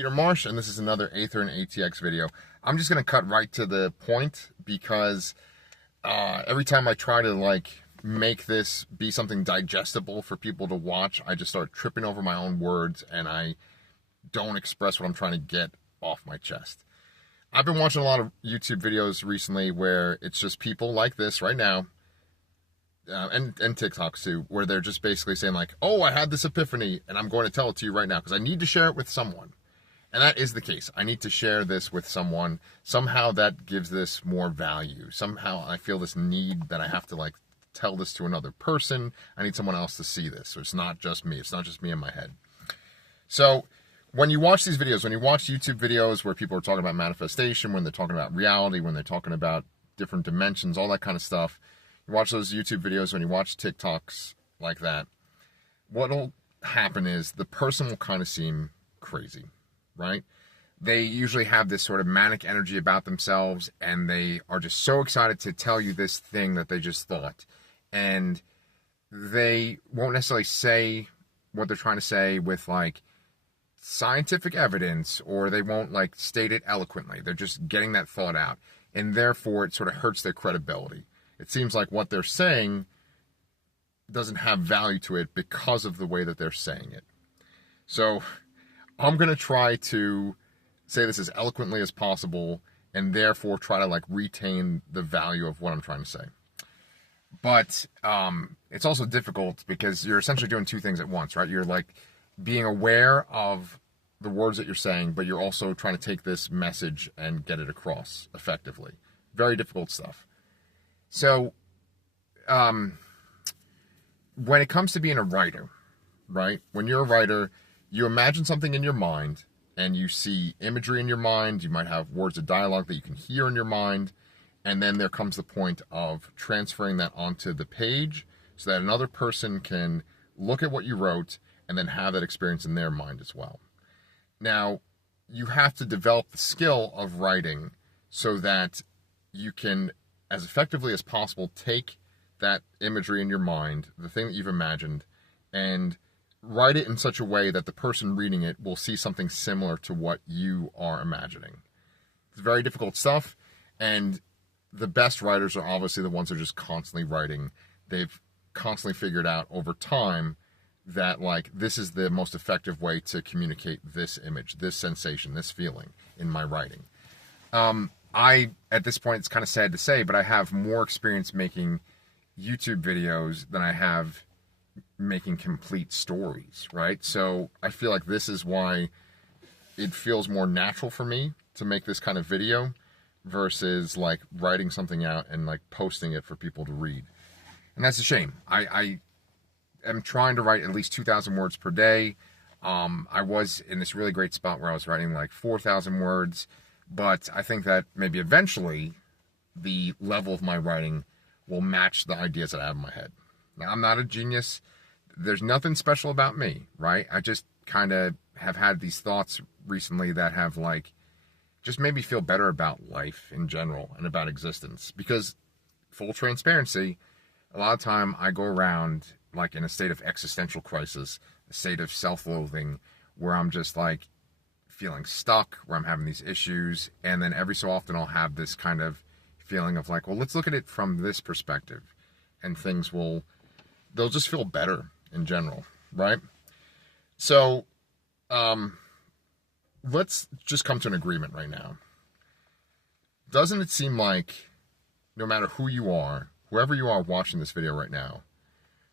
Peter Marsh, and this is another Aether and ATX video. I'm just going to cut right to the point because every time I try to make this be something digestible for people to watch, I just start tripping over my own words and I don't express what I'm trying to get off my chest. I've been watching a lot of YouTube videos recently where it's just people like this right now, and TikToks too, where they're just basically saying like, oh, I had this epiphany and I'm going to tell it to you right now because I need to share it with someone. And that is the case. I need to share this with someone. Somehow that gives this more value. Somehow I feel this need that I have to tell this to another person. I need someone else to see this. So it's not just me. It's not just me in my head. So when you watch these videos, when you watch YouTube videos where people are talking about manifestation, when they're talking about reality, when they're talking about different dimensions, all that kind of stuff, you watch those YouTube videos, when you watch TikToks like that, what'll happen is the person will kind of seem crazy. Right? They usually have this sort of manic energy about themselves and they are just so excited to tell you this thing that they just thought. And they won't necessarily say what they're trying to say with scientific evidence, or they won't state it eloquently. They're just getting that thought out. And therefore it sort of hurts their credibility. It seems like what they're saying doesn't have value to it because of the way that they're saying it. So I'm going to try to say this as eloquently as possible and therefore try to retain the value of what I'm trying to say. But it's also difficult because you're essentially doing two things at once, right? You're being aware of the words that you're saying, but you're also trying to take this message and get it across effectively. Very difficult stuff. So when it comes to being a writer, right? When you're a writer, you imagine something in your mind and you see imagery in your mind. You might have words of dialogue that you can hear in your mind. And then there comes the point of transferring that onto the page so that another person can look at what you wrote and then have that experience in their mind as well. Now, you have to develop the skill of writing so that you can, as effectively as possible, take that imagery in your mind, the thing that you've imagined, and write it in such a way that the person reading it will see something similar to what you are imagining. It's very difficult stuff, and the best writers are obviously the ones that are just constantly writing. They've constantly figured out over time that this is the most effective way to communicate this image, this sensation, this feeling in my writing. At this point, it's kind of sad to say, but I have more experience making YouTube videos than I have making complete stories, right? So I feel like this is why it feels more natural for me to make this kind of video versus writing something out and posting it for people to read. And that's a shame. I am trying to write at least 2,000 words per day. I was in this really great spot where I was writing 4,000 words, but I think that maybe eventually the level of my writing will match the ideas that I have in my head. Now, I'm not a genius. There's nothing special about me, right? I just kind of have had these thoughts recently that have just made me feel better about life in general and about existence. Because, full transparency, a lot of time I go around in a state of existential crisis, a state of self-loathing, where I'm just feeling stuck, where I'm having these issues, and then every so often I'll have this kind of feeling of well, let's look at it from this perspective, and they'll just feel better in general, right? So, let's just come to an agreement right now. Doesn't it seem like no matter who you are, whoever you are watching this video right now,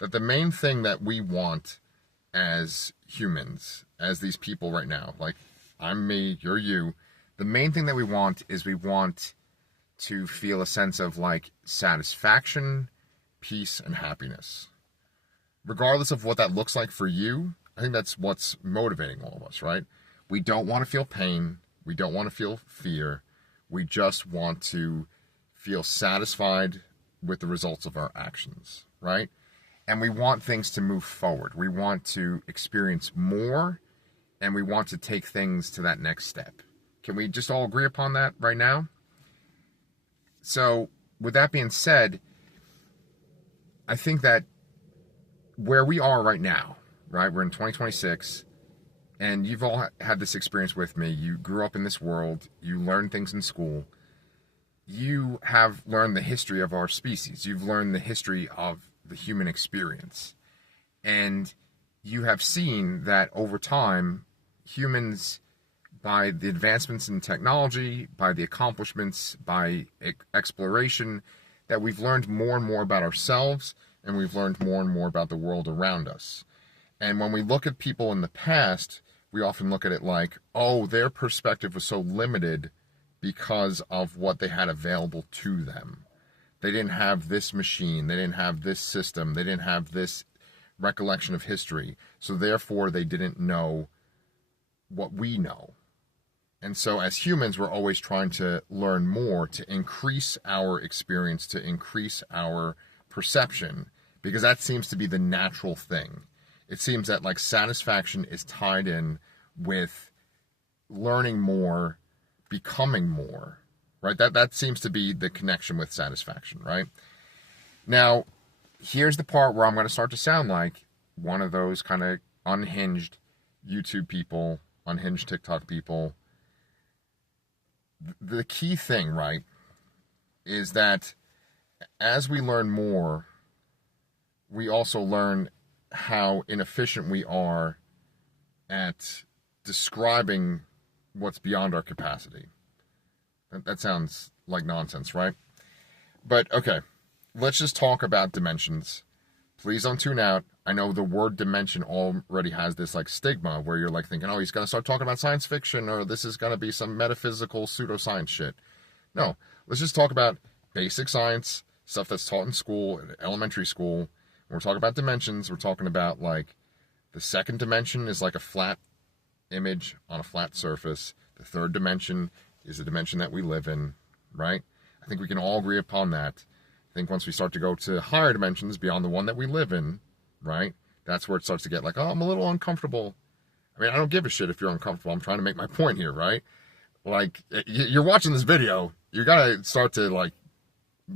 that the main thing that we want as humans, as these people right now, I'm me, you're you, the main thing that we want is we want to feel a sense of satisfaction, peace, and happiness. Regardless of what that looks like for you, I think that's what's motivating all of us, right? We don't want to feel pain. We don't want to feel fear. We just want to feel satisfied with the results of our actions, right? And we want things to move forward. We want to experience more, and we want to take things to that next step. Can we just all agree upon that right now? So, with that being said, I think that where we are right now, right, we're in 2026, And you've all had this experience with me. You grew up in this world. You learned things in school. You have learned the history of our species. You've learned the history of the human experience. And you have seen that over time, humans, by the advancements in technology, by the accomplishments, by exploration, that we've learned more and more about ourselves, and we've learned more and more about the world around us. And when we look at people in the past, we often look at it like, oh, their perspective was so limited because of what they had available to them. They didn't have this machine, they didn't have this system, they didn't have this recollection of history, so therefore they didn't know what we know. And so as humans, we're always trying to learn more, to increase our experience, to increase our perception, because that seems to be the natural thing. It seems that like satisfaction is tied in with learning more, becoming more, right? That seems to be the connection with satisfaction, right? Now, here's the part where I'm going to start to sound like one of those kind of unhinged YouTube people, unhinged TikTok people. The key thing, right, is that as we learn more, we also learn how inefficient we are at describing what's beyond our capacity. That sounds like nonsense, right? But okay, let's just talk about dimensions. Please don't tune out. I know the word dimension already has this like stigma where you're like thinking, oh, he's going to start talking about science fiction, or this is going to be some metaphysical pseudoscience shit. No, let's just talk about basic science, stuff that's taught in school, in elementary school. When we're talking about dimensions, we're talking about like the second dimension is like a flat image on a flat surface. The third dimension is the dimension that we live in, right? I think we can all agree upon that. I think once we start to go to higher dimensions beyond the one that we live in, right, that's where it starts to get like, oh, I'm a little uncomfortable. I mean, I don't give a shit if you're uncomfortable. I'm trying to make my point here, right? Like, you're watching this video, you gotta start to like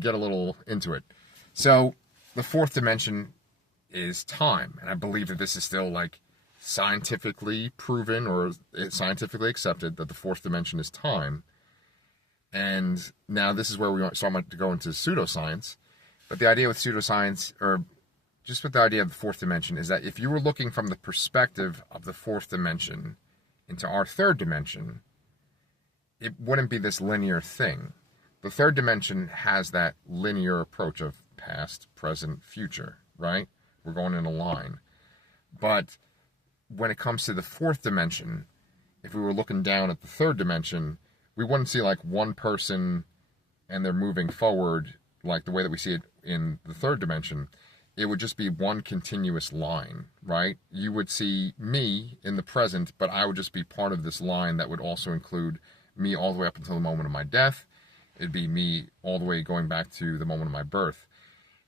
get a little into it. So the fourth dimension is time, and I believe that this is still like scientifically proven or scientifically accepted that the fourth dimension is time. And now this is where we start to go into pseudoscience. But the idea with pseudoscience, or just with the idea of the fourth dimension, is that if you were looking from the perspective of the fourth dimension into our third dimension, it wouldn't be this linear thing. The third dimension has that linear approach of past, present, future, right? We're going in a line. But when it comes to the fourth dimension, if we were looking down at the third dimension, we wouldn't see like one person and they're moving forward like the way that we see it in the third dimension. It would just be one continuous line, right? You would see me in the present, but I would just be part of this line that would also include me all the way up until the moment of my death. It'd be me all the way going back to the moment of my birth.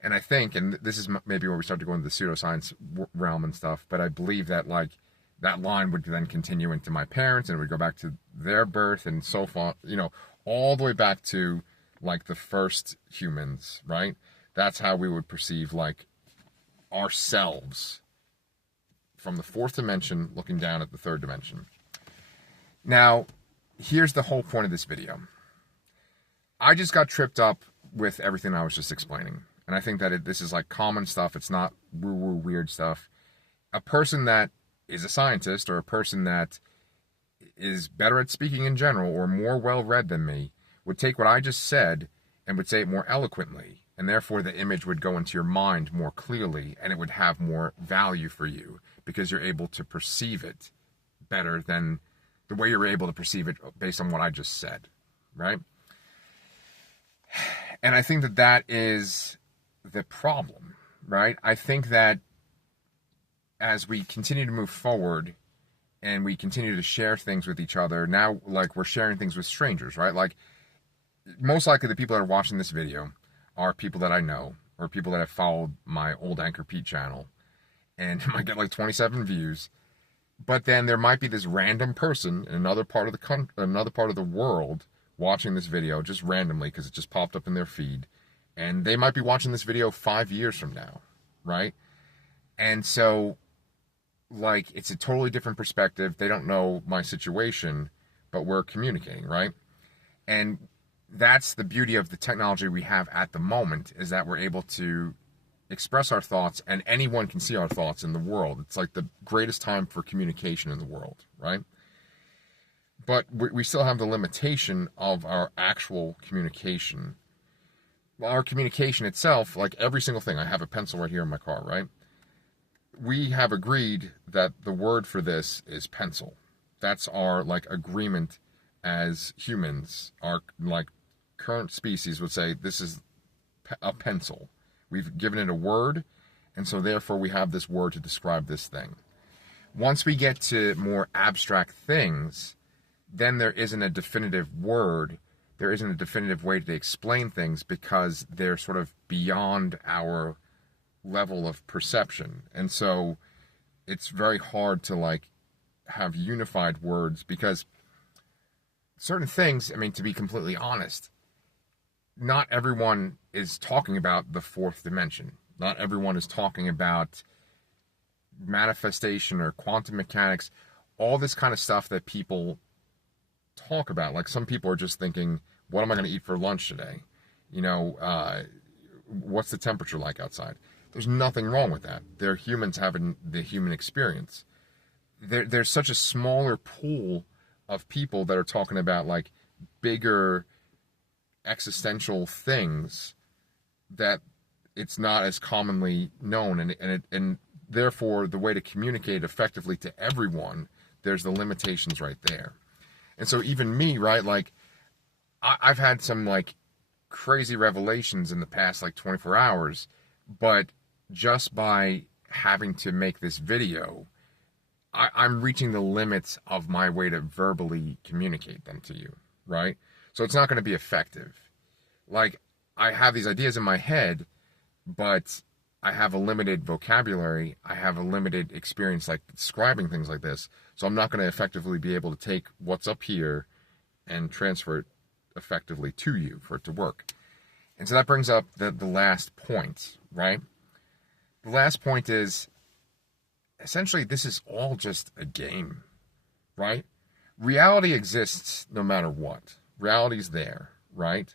And I think, and this is maybe where we start to go into the pseudoscience realm and stuff, but I believe that like that line would then continue into my parents, and it would go back to their birth and so far, you know, all the way back to like the first humans, right? That's how we would perceive like ourselves from the fourth dimension looking down at the third dimension. Now, here's the whole point of this video. I just got tripped up with everything I was just explaining. And I think that this is like common stuff. It's not woo-woo weird stuff. A person that is a scientist, or a person that is better at speaking in general or more well-read than me, would take what I just said and would say it more eloquently. And therefore the image would go into your mind more clearly, and it would have more value for you because you're able to perceive it better than the way you're able to perceive it based on what I just said, right? And I think that that is the problem, right? I think that as we continue to move forward and we continue to share things with each other, now like we're sharing things with strangers, right? Like most likely the people that are watching this video are people that I know, or people that have followed my old Anchor Pete channel, and it might get like 27 views. But then there might be this random person in another part of the world watching this video just randomly because it just popped up in their feed, and they might be watching this video 5 years from now, right? And so like it's a totally different perspective. They don't know my situation, but we're communicating, right? And that's the beauty of the technology we have at the moment, is that we're able to express our thoughts and anyone can see our thoughts in the world. It's like the greatest time for communication in the world, right? But we still have the limitation of our actual communication. Our communication itself, like every single thing, I have a pencil right here in my car, right? We have agreed that the word for this is pencil. That's our like agreement as humans. Our like current species would say this is a pencil. We've given it a word, and so therefore we have this word to describe this thing. Once we get to more abstract things, then there isn't a definitive word. There isn't a definitive way to explain things because they're sort of beyond our level of perception. And so it's very hard to like have unified words because certain things, I mean, to be completely honest, not everyone is talking about the fourth dimension. Not everyone is talking about manifestation or quantum mechanics, all this kind of stuff that people talk about. Like some people are just thinking, what am I going to eat for lunch today? You know, what's the temperature like outside? There's nothing wrong with that. They're humans having the human experience. There's such a smaller pool of people that are talking about like bigger existential things that it's not as commonly known, and therefore the way to communicate effectively to everyone, there's the limitations right there. And so even me, right, like I've had some like crazy revelations in the past like 24 hours, but just by having to make this video, I'm reaching the limits of my way to verbally communicate them to you, right? So it's not going to be effective. Like, I have these ideas in my head, but I have a limited vocabulary. I have a limited experience, like, describing things like this. So I'm not going to effectively be able to take what's up here and transfer it effectively to you for it to work. And so that brings up the last point, right? The last point is, essentially, this is all just a game, right? Reality exists no matter what. Reality's there, right?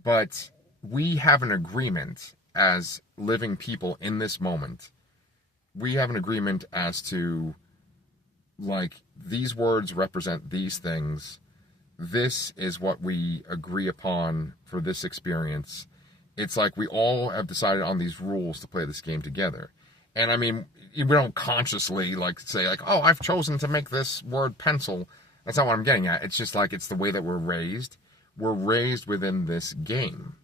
But we have an agreement as living people in this moment. We have an agreement as to, like, these words represent these things. This is what we agree upon for this experience. It's like we all have decided on these rules to play this game together. And I mean, we don't consciously like say like, oh, I've chosen to make this word pencil. That's not what I'm getting at. It's just like it's the way that we're raised. We're raised within this game.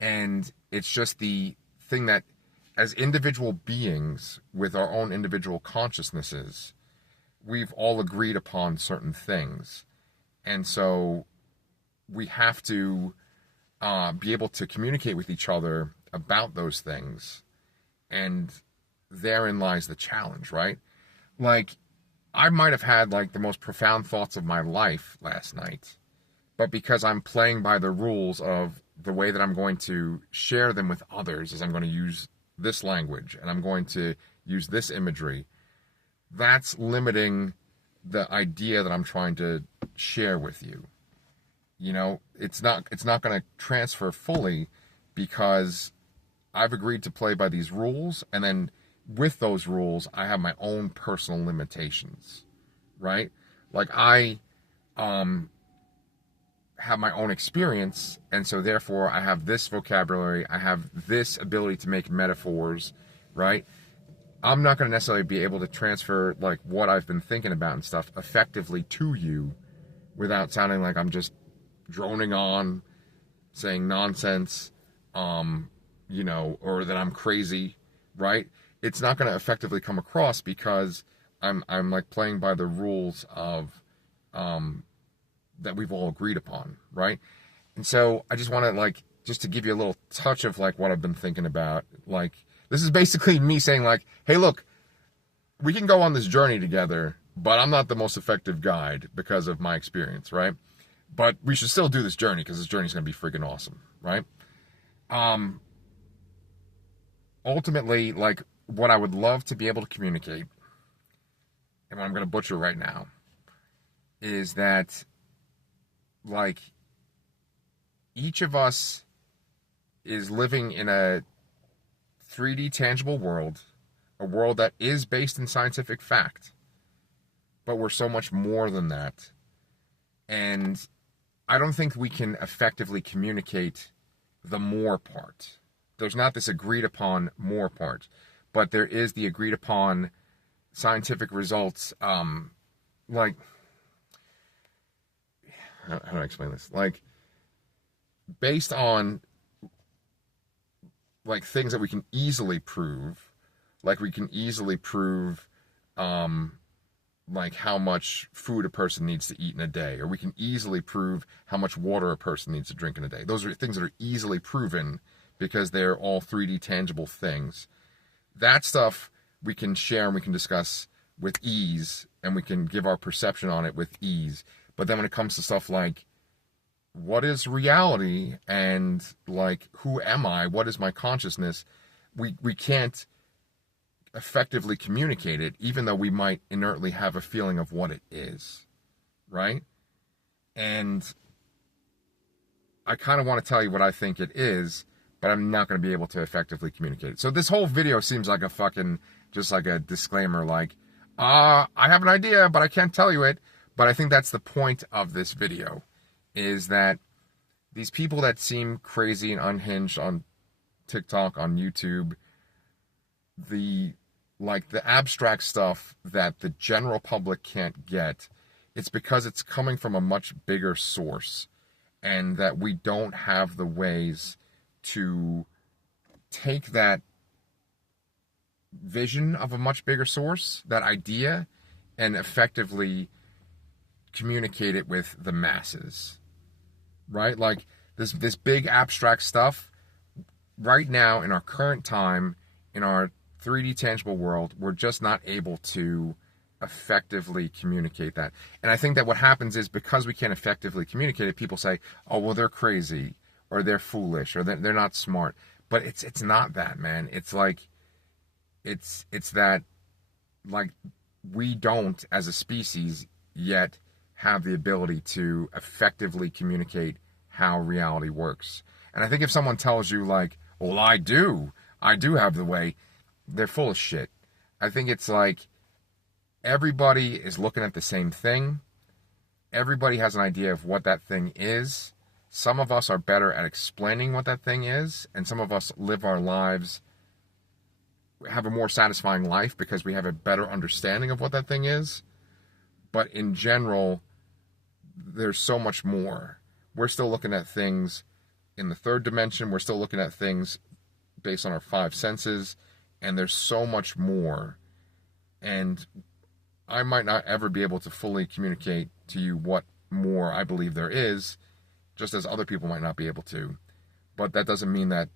And it's just the thing that as individual beings with our own individual consciousnesses, we've all agreed upon certain things. And so we have to be able to communicate with each other about those things. And therein lies the challenge, right? Like, I might have had like the most profound thoughts of my life last night, but because I'm playing by the rules of the way that I'm going to share them with others is I'm going to use this language and I'm going to use this imagery, that's limiting the idea that I'm trying to share with you. You know, it's not going to transfer fully because I've agreed to play by these rules, and then with those rules, I have my own personal limitations, right? Like I have my own experience, and so therefore I have this vocabulary, I have this ability to make metaphors, right? I'm not going to necessarily be able to transfer like what I've been thinking about and stuff effectively to you without sounding like I'm just droning on, saying nonsense, you know, or that I'm crazy, right? It's not going to effectively come across because I'm like playing by the rules of that we've all agreed upon, right? And so I just want to like just to give you a little touch of like what I've been thinking about. Like this is basically me saying like, hey, look, we can go on this journey together, but I'm not the most effective guide because of my experience, right? But we should still do this journey because this journey is going to be freaking awesome, right? Ultimately, like what I would love to be able to communicate and what I'm going to butcher right now, is that, like, each of us is living in a 3D tangible world, a world that is based in scientific fact, but we're so much more than that. And I don't think we can effectively communicate the more part. There's not this agreed upon more part, but there is the agreed upon scientific results. Like, how do I explain this? Like, based on, like, things that we can easily prove, like we can easily prove, like, how much food a person needs to eat in a day, or we can easily prove how much water a person needs to drink in a day. Those are things that are easily proven because they're all 3D tangible things. That stuff we can share and we can discuss with ease, and we can give our perception on it with ease. But then when it comes to stuff like, what is reality, and, like, who am I, what is my consciousness, we can't effectively communicate it, even though we might inertly have a feeling of what it is, right? And I kind of want to tell you what I think it is, but I'm not going to be able to effectively communicate it. So this whole video seems like a fucking, just like a disclaimer, like, I have an idea, but I can't tell you it. But I think that's the point of this video, is that these people that seem crazy and unhinged on TikTok, on YouTube, the abstract stuff that the general public can't get, it's because it's coming from a much bigger source, and that we don't have the ways to take that vision of a much bigger source, that idea, and effectively communicate it with the masses, right? Like, this big abstract stuff, right now in our current time, in our 3D tangible world, we're just not able to effectively communicate that. And I think that what happens is, because we can't effectively communicate it, people say, oh, well, they're crazy, or they're foolish, or they're not smart. But it's not that, man. It's like, it's that, like, we don't, as a species, yet have the ability to effectively communicate how reality works. And I think if someone tells you, like, well, I do have the way, they're full of shit. I think it's like, everybody is looking at the same thing. Everybody has an idea of what that thing is. Some of us are better at explaining what that thing is, and some of us live our lives, have a more satisfying life because we have a better understanding of what that thing is. But in general, there's so much more. We're still looking at things in the third dimension. We're still looking at things based on our five senses, and there's so much more. And I might not ever be able to fully communicate to you what more I believe there is, just as other people might not be able to. But that doesn't mean that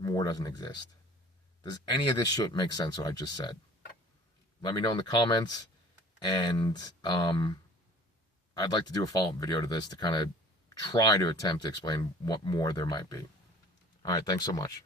more doesn't exist. Does any of this shit make sense, what I just said? Let me know in the comments, and I'd like to do a follow-up video to this to kind of try to attempt to explain what more there might be. All right, thanks so much.